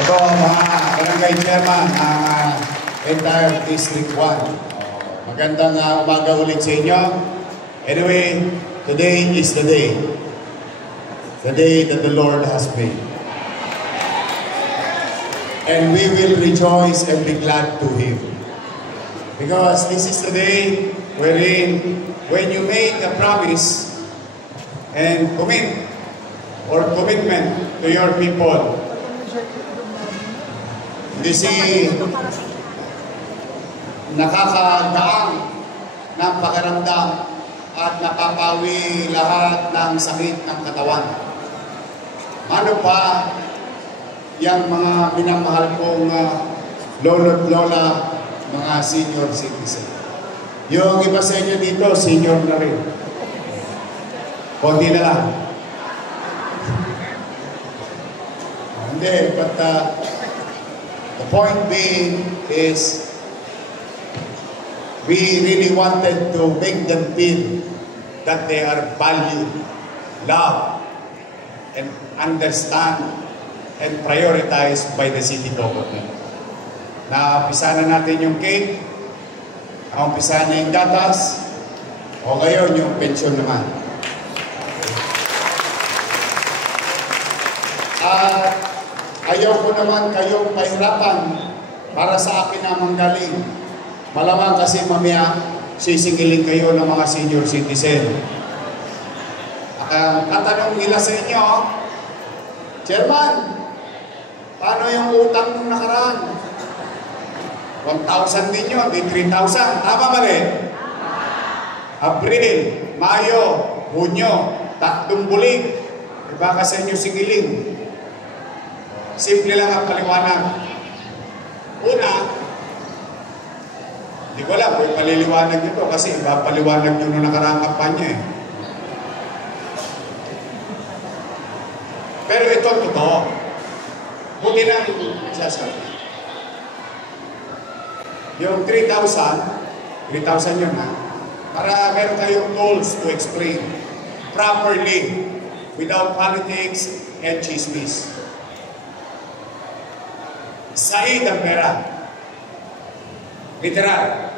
Ito ang mga barangay chairman ng entire District 1. Magandang umaga ulit sa inyo. Anyway, today is the day. The day that the Lord has made. And we will rejoice and be glad to Him. Because this is the day wherein when you make a promise and commit or commitment to your people, you see, nakakagaang ng pakiramdam at napapawi lahat ng sakit ng katawan. Ano pa yung mga minamahal kong lolo't lola, mga senior citizen. Yung iba sa inyo dito, senior na rin. Konti na lang. Hindi, but the point being is we really wanted to make them feel that they are valued, loved, and understand and prioritized by the city government. Naumpisa na natin yung cake, naumpisa na yung gatas, o ngayon yung pensyon naman. At ayaw ko naman kayong pahirapan para sa akin na manggaling. Malamang kasi mamaya sisingilin kayo ng mga senior citizen. Tatanong nila sa inyo, Chairman, paano yung utang nung nakaraan? 1,000 din yun, di 3,000. Tama ba rin? Abril, Mayo, Hunyo, 3 bulig. Diba kasi inyo sigiling? Simple lang ang paliwanag. Una, hindi ko alam kung paliliwanag nyo to kasi iba paliwanag nyo nung nakaraang kampanya eh. Pero ito totoo. Buti na sasabi. Yung 3,000 yun ha. Para meron kayong tools to explain properly without politics and chismis. Said ang pera. Literal.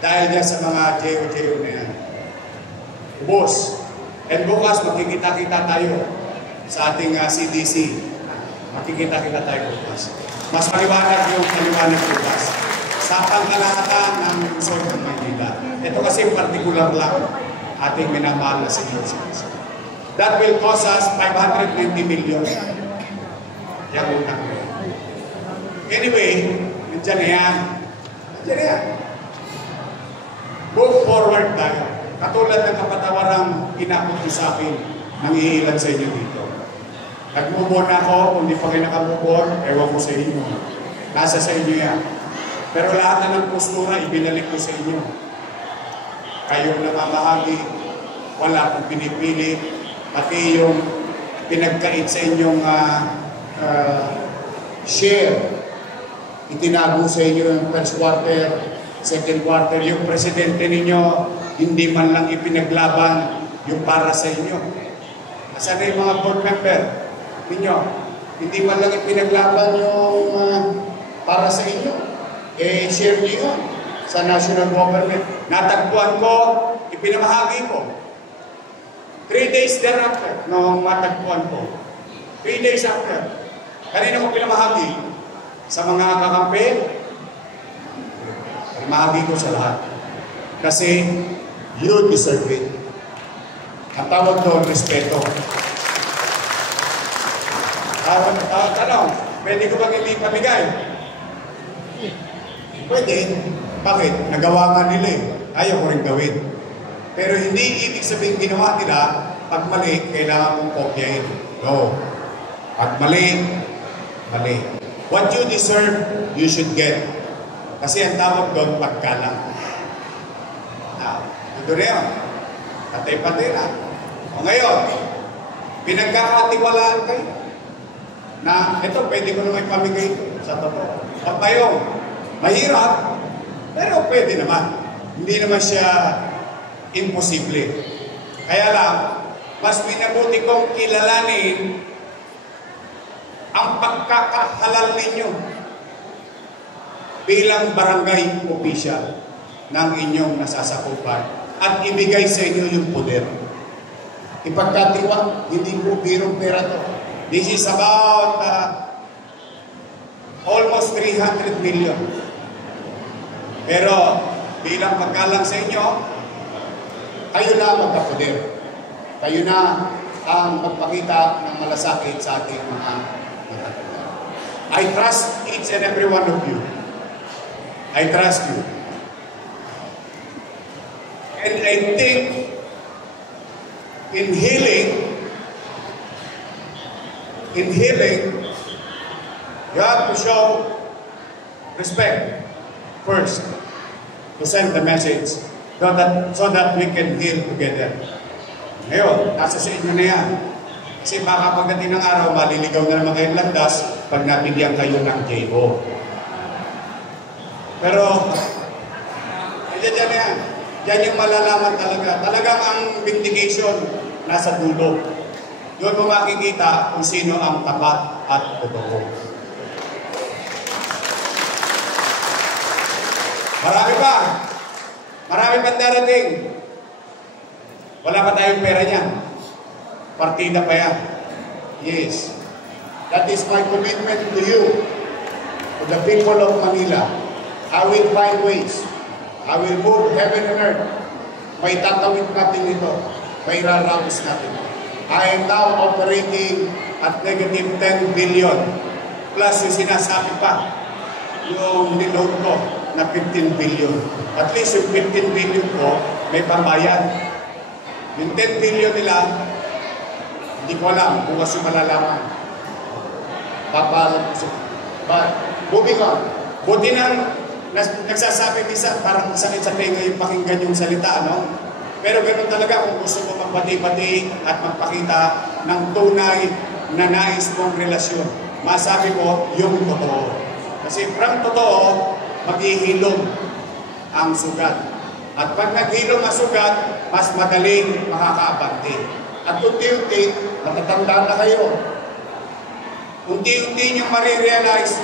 Dahil niya sa mga JO na yan. Ubos. And bukas makikita-kita tayo sa ating CDC. Makikita-kita tayo bukas. Mas maliwanag yung maliwanag bukas. Sa pangkalahatan ng lungsod ng Maynila. Ito kasi particular lang ating minamahal na senior citizen. That will cost us 590 million. Yan utang. Anyway, nandiyan na yan. Nandiyan na yan. Move forward tayo. Katulad ng kapatawarang inakot ko sa akin, nangihilan sa inyo dito. Nag-move na ako, kung di pa kayo naka-move on, ewan ko sa inyo. Nasa sa inyo yan. Pero lahat na ng postura, ibinalik ko sa inyo. Kayong namamahagi, wala akong pinipili, pati yung pinagkait sa inyong share, itinago sa inyo yung first quarter, second quarter, yung presidente ninyo, hindi man lang ipinaglaban yung para sa inyo. Asan na yung mga board member ninyo? Hindi man lang ipinaglaban yung para sa inyo. Eh, share niyo yun sa national government. Natagpuan ko, ipinamahagi ko. 3 days thereafter, nung matagpuan ko. 3 days after. Kanina ko pinamahagi sa mga kakampi. Pinamahagi ko sa lahat. Kasi, you deserve it. Ang tawag doon, respeto. Tanong, pwede ko bang hindi pamigay? Pwede. Bakit? Nagawa nga nila eh. Ayaw ko rin gawin. Pero hindi ibig sabihin ginawa nila, pag mali, kailangan mong kopyahin. No. Pag mali, mali. What you deserve, you should get. Kasi ang tawag doon, pagkalang. Ito na yun. Patay-patay na. O ngayon, pinagkakatiwalaan kayo. Na ito, pwede ko naman ipamigay sa totoo. Pagpayong. Mahirap, pero pwede naman. Hindi naman siya imposible. Kaya lang, mas minabuti kong kilalanin ang pagkakahalal ninyo bilang barangay official ng inyong nasasakupan at ibigay sa inyo yung poder. Ipagkatiwang, hindi po birong pera to. This is about almost 300 million. Pero bilang pagkalang sa inyo, kayo na magkapoder. Kayo na ang magpakita ng malasakit sa ating mga matatanda. I trust each and every one of you. I trust you. And I think in healing, you have to show respect first to send the message so that we can heal together. Ngayon, nasa sa inyo na yan. Kasi baka pagdating ng araw, maliligaw na naman kayong landas pag nabigyan kayo ng JO. Pero, dyan yan. Yan yung malalaman talaga. Talagang ang vindication nasa dulo. Doon mo makikita kung sino ang tapat at totoo. Marami pa. Marami pa darating. Wala pa tayong pera niyan. Partida pa yan. Yes. That is my commitment to you, to the people of Manila. I will find ways. I will move heaven and earth. May tatawid natin ito. May raraos natin. I am now operating at negative 10 billion. Plus yung sinasabi pa, yung niload ko na 15 billion. At least yung 15 billion ko, may pambayad. Yung 10 billion nila, hindi ko alam, bukas yung malalaman. Papalam ko siya. But, moving on. Buti nang nagsasabi minsan, parang sakit sa tenga yung pakinggan yung salita, no? Pero ganoon talaga kung gusto mo magbati-bati at magpakita ng tunay na nais mong relasyon. Masabi ko, yung totoo. Kasi from totoo, maghihilom ang sugat. At pag naghilom ang sugat, mas madaling makakaabante. At unti-unti, matatanda na kayo. Unti-unti nyo marirealize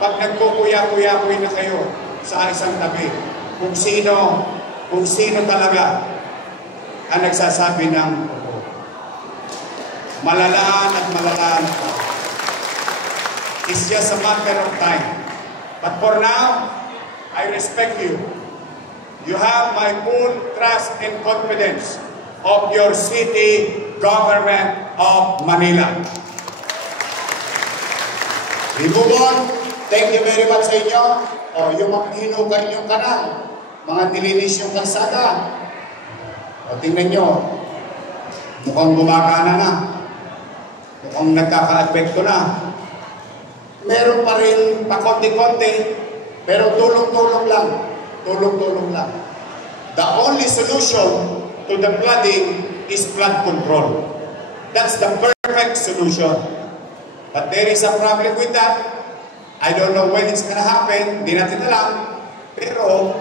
pag nagkukuya-kuya-kuya na kayo sa isang tabi, kung sino talaga ang nagsasabi ng totoo. Malalaan at malalaan pa. It's just a matter of time. But for now, I respect you. You have my full trust and confidence of your city government of Manila. We move on. Thank you very much sa inyo. O, yung hinugan yung kanal, mga nilinis yung kalsada. O, tingnan nyo, mukhang gumagana na. Mukhang nagkaka-apekto na. Meron pa rin pakonti-konti, pero tulong-tulong lang. Tulong-tulong lang. The only solution to the flooding is flood control. That's the perfect solution. But there is a problem with that. I don't know when it's gonna happen, hindi natin alam. Pero,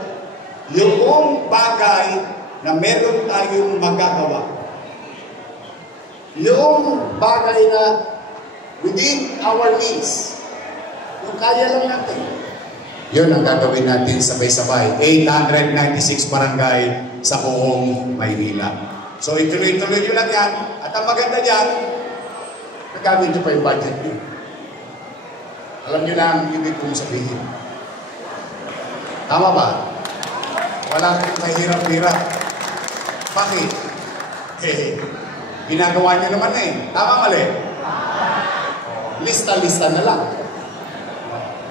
yung bagay na meron tayong magagawa, yung bagay na within our means, yung kaya lang natin, yun ang gagawin natin sabay-sabay. 896 barangay sa buong Maynila. So, ituloy-tuloy nyo lang yan. At ang maganda dyan, nagamit nyo pa yung budget nyo. Alam nyo na ang ibig kong sabihin. Tama ba? Wala kang mahirap-hirap. Bakit? Ginagawa nyo naman eh. Tama mali? Lista-lista na lang.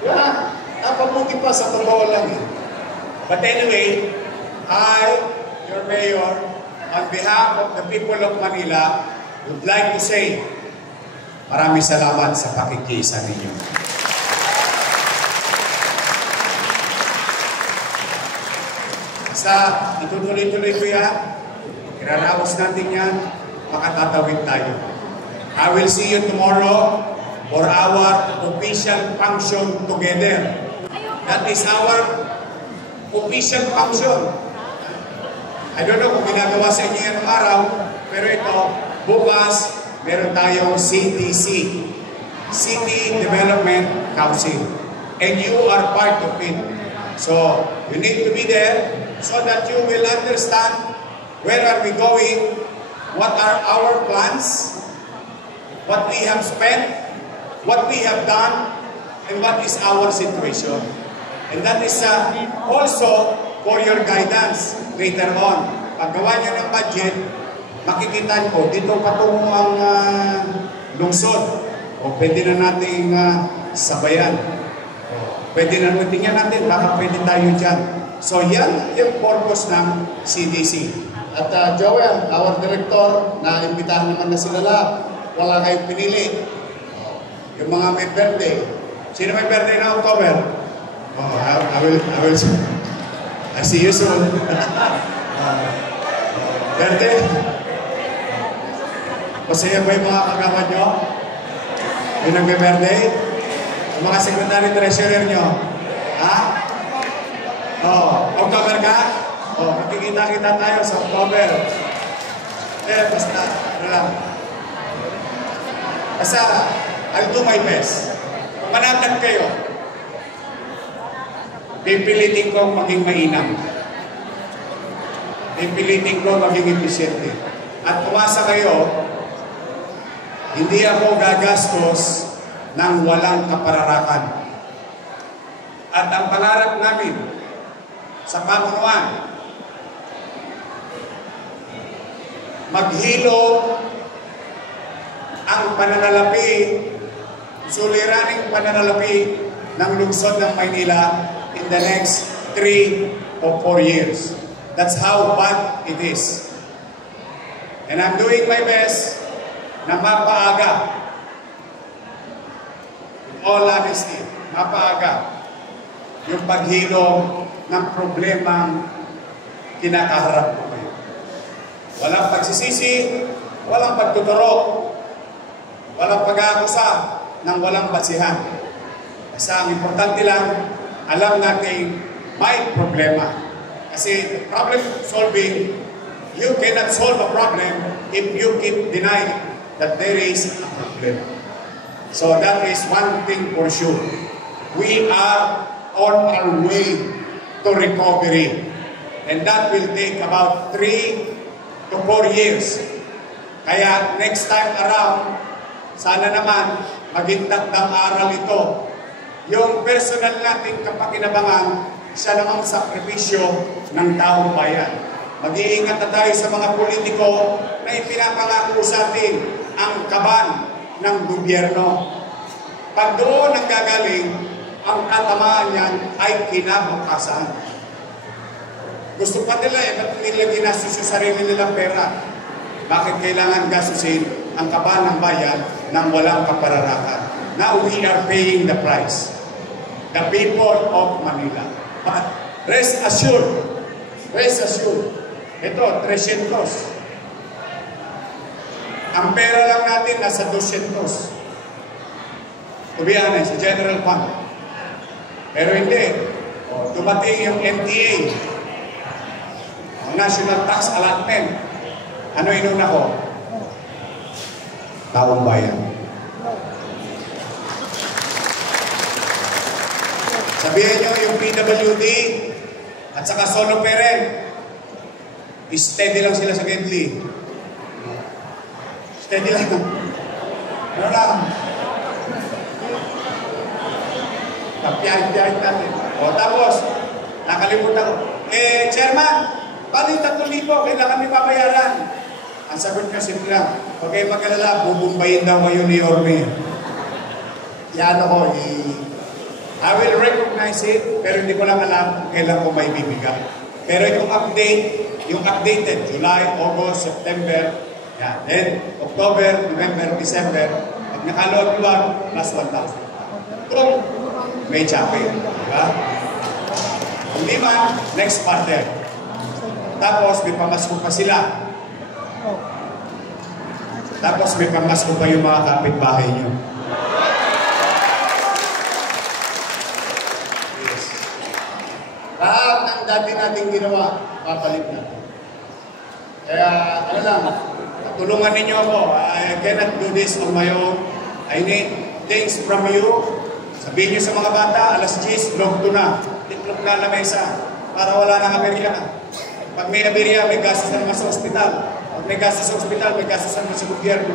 Yeah. Napabuti pa sa totoo lang eh. But anyway, I, your mayor, on behalf of the people of Manila, would like to say, maraming salamat sa pakikisa ninyo. Sa itutuloy-tuloy ko yan, iraraos natin yan, makatatawid tayo. I will see you tomorrow for our official function together. That is our official function. I don't know kung ginagawa sa inyo yan ng araw, pero ito, bukas, meron tayong CTC. City Development Council. And you are part of it. So, you need to be there so that you will understand where are we going, what are our plans, what we have spent, what we have done, and what is our situation. And that is also for your guidance later on. Paggawa nyo ng budget, makikita nyo, dito patungo ang lungsod. O pwede na nating sabayan. Pwede na tingnan natin, baka pwede tayo dyan. So yan yung purpose ng CDC. At Joel, our director, na-imbitahan naman na sila lahat. Wala kayong pinili. Yung mga may birthday. Sino may birthday na October? Oh, I see you soon. Birthday? Masaya ba yung mga kagawad nyo? Yung nagbe-birthday? Yung mga secretary treasurer nyo? Ha? Oh, October ka? Oh, makikita-kita tayo sa October. Basta, ano lang. Basta, I'll do my best. Manatag kayo. Pipilitin ko maging mainam. Pipilitin ko maging eficiente. At umasa kayo, hindi ako gagastos ng walang kapararakan. At ang pangarap namin sa pamunuan, maghilo ang pananalapi, suliraning pananalapi ng lungsod ng Maynila in the next 3 or 4 years. That's how bad it is. And I'm doing my best na mapaaga. In all honesty, mapaaga yung paghilom ng problemang kinakaharap ko kayo. Walang pagsisisi, walang pagtuturo, walang pag-aakusa ng walang basihan. Kasi ang importante lang, alam natin may problema. Kasi problem solving, you cannot solve a problem if you keep denying that there is a problem. So that is one thing for sure. We are on our way to recovery. And that will take about 3 to 4 years. Kaya next time around, sana naman maging takdang aral ito. Yung personal nating kapakinabangan, siya namang sakripisyo ng taong bayan. Mag-iingat na tayo sa mga politiko na ipinapangako sa atin ang kaban ng gobyerno. Pag doon ang gagaling, ang katamaan niyan ay kinabukasan. Gusto pa nila ba't nila ginastos yung sarili nilang pera? Bakit kailangan gastusin ang kaban ng bayan ng walang kapararakan? Now we are paying the price. The people of Manila. But rest assured, ito, 300. Ang pera lang natin nasa 200. To be honest, sa general fund. Pero hindi. Dumating yung NTA, National Tax Allotment. Ano inuna ko? Taong bayan. Sabihin nyo yung PWD at saka solo parent, steady lang sila sa Gedli. Steady lang. Ano lang? Pagpiyahit-piyahit natin. O tapos, nakalimutan ko, Chairman, paano yung 3,000? Kailangan may papayaran. Ang sagot nyo simple lang, huwag kayo mag-alala, bubumbayin daw kayo ni Orme. Yan ako, I will recognize it, pero hindi ko lang alam kung kailan ko may bibigay. Pero yung update, yung updated, July, August, September, yan. Then, October, November, December, pag nakaluwag-luwag, plus 1,000. Kung may chapel, diba? Kung di man, next quarter. Tapos, may pamasko pa sila. Tapos, may pamasko pa yung mga kapitbahay nyo. Lahat ng dati nating ginawa, papalit natin. Kaya, ano lang, tulungan ninyo ako. I cannot do this on my own. I need things from you. Sabihin nyo sa mga bata, alas 10, logto na. Tiklop na lamesa para wala nang aberya. Pag may aberya, may gastos na naman sa ospital. Pag may gastos sa ospital, may gastos na naman sa gobyerno.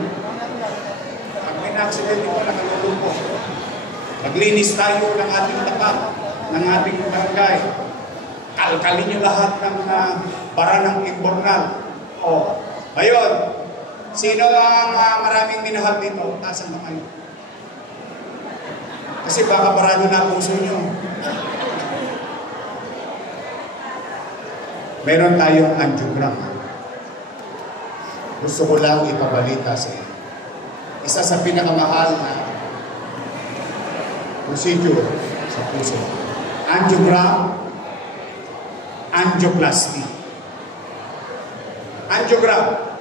Pag may na-accident ito, nakalulupo. Maglinis tayo ng ating tapat, ng ating barangay. Kalkalin nyo lahat ng bara ng imbornal. O, ngayon, sino ang maraming minahal dito? Tasan na kayo. Kasi baka parado na ang puso nyo. Meron tayong angiogram. Gusto ko lang ipabalita sa inyo. Isa sa pinakamahal na procedure sa puso. Angiogram, angioplasty. Angiogram,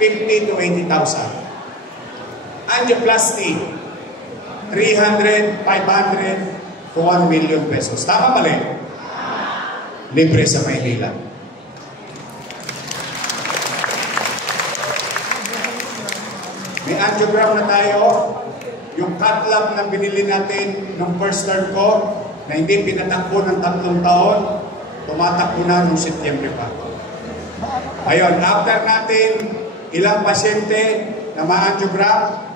50 to 80,000. Angioplasty, 300, 500 to 1 million pesos. Tama mali? Libre sa Maynila. May angiogram na tayo. Yung cath-lab na binili natin nung first term ko, na hindi pinatakbo ng 3 taon, tumatakbo na noong Setyembre pa. Ayun, after natin ilang pasyente na ma-angiogram,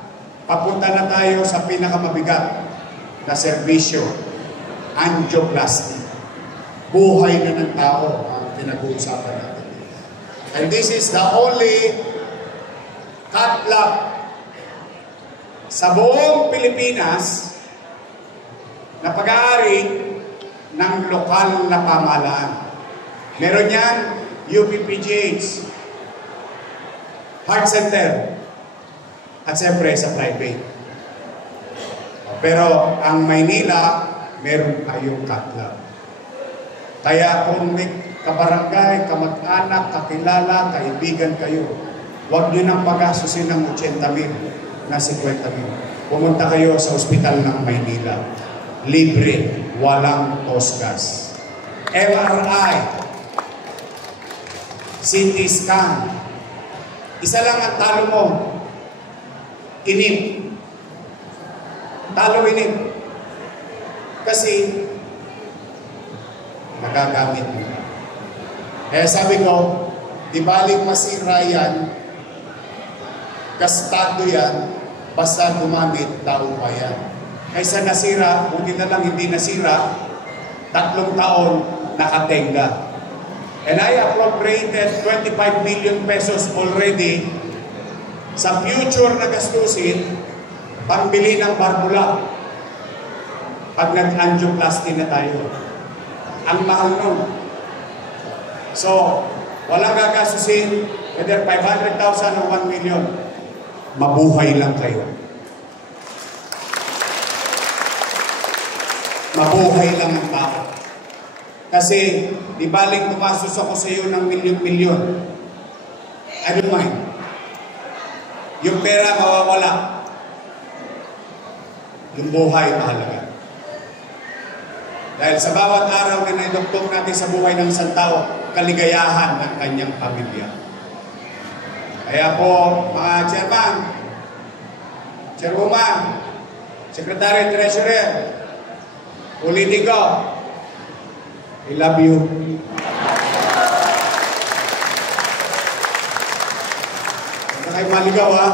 papunta na tayo sa pinakamabigat na serbisyo, angioplasty. Buhay na ng tao ang pinag-uusapan natin. And this is the only cath lab sa buong Pilipinas na pag-aari ng lokal na pamahalaan. Meron yan, UPPGH, Heart Center, at siyempre sa private. Pero ang Maynila, meron tayong cath lab. Kaya kung may kabarangay, kamag-anak, kakilala, kaibigan kayo, huwag nyo nang pag-asusin ng 80,000 na 50,000. Pumunta kayo sa ospital ng Maynila. Libre, walang osgas. MRI, CT scan. Isa lang ang talo mo. Inip. Talo inip. Kasi nagagamit mo. Kaya sabi ko, di baling masira yan, gastado yan, basta gumamit, tao pa yan. Kaysa nasira, buti na lang hindi nasira, 3 taon nakatenga. And I appropriated 25 million pesos already sa future na gastusin pambili ng barbula pag nag-angioplasty na tayo. Ang mahal nun. So, walang gagastusin whether 500,000 o 1 million. Mabuhay lang kayo. Mabuhay lang ang tao. Kasi, di baling tumasos ako sa iyo ng milyon-milyon. I don't mind. Yung pera mawawala. Yung buhay mahalaga. Dahil sa bawat araw na naidugtong natin sa buhay ng isang tao, kaligayahan ng kanyang pamilya. Kaya po, mga chairman, chairwoman, secretary, treasurer, politiko, I love you. Huwag na kayo maligaw, ha?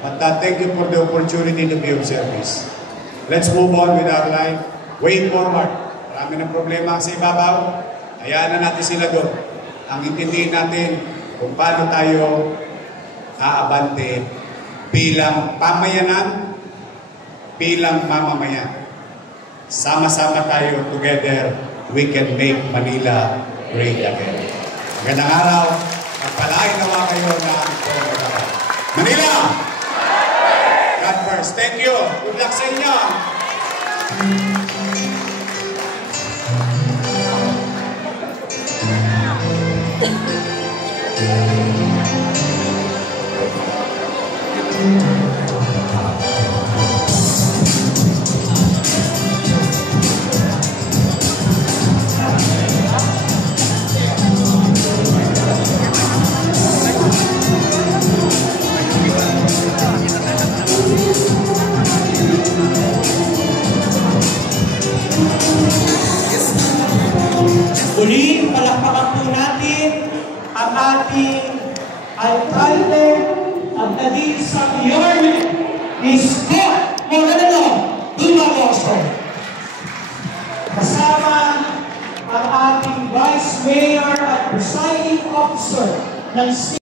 But thank you for the opportunity to be of service. Let's move on with our life. Way forward. Marami ng problema sa ibabaw. Hayaan na natin sila doon. Ang intindihin natin kung paano tayo aabante bilang pamayanan, bilang mamamayan. Sama-sama tayo, together, we can make Manila great again. Magandang araw. Magpalain nawa kayo na Manila! God first. Thank you. Good luck sa inyo. Muli, palakpakan po natin ang ating alkalde at naging sa Yorme Scott Moreno Dumagoso. Kasama ang ating Vice Mayor at Presiding Officer ng